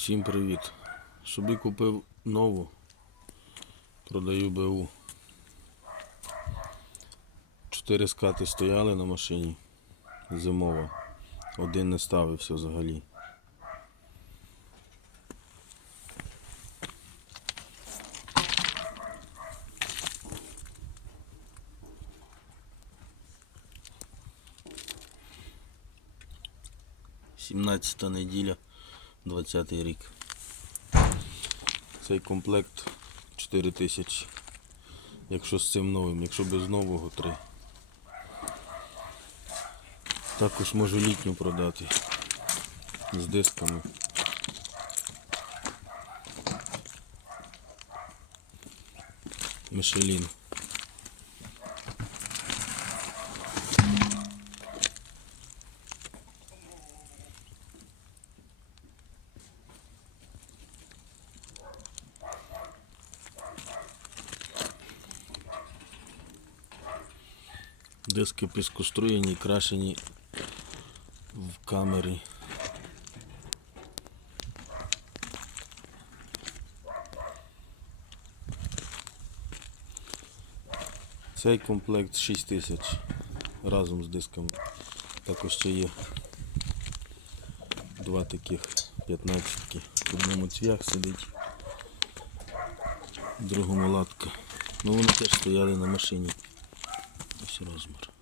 Всім привіт. Собі купив нову. Продаю БУ. Чотири скати стояли на машині. Зимова. Один не ставився взагалі. Сімнадцята неділя, 20 рік. Цей комплект 4 тисячі. Якщо з цим новим, якщо без нового 3. Також можу літню продати з дисками. Мишелін. Диски піскоструєні, крашені в камері. Цей комплект 6 тисяч разом з дисками. Також ще є два таких 15 В одному цвях сидить, в другому латка. Ну вони теж стояли на машині. Profesör Özmür.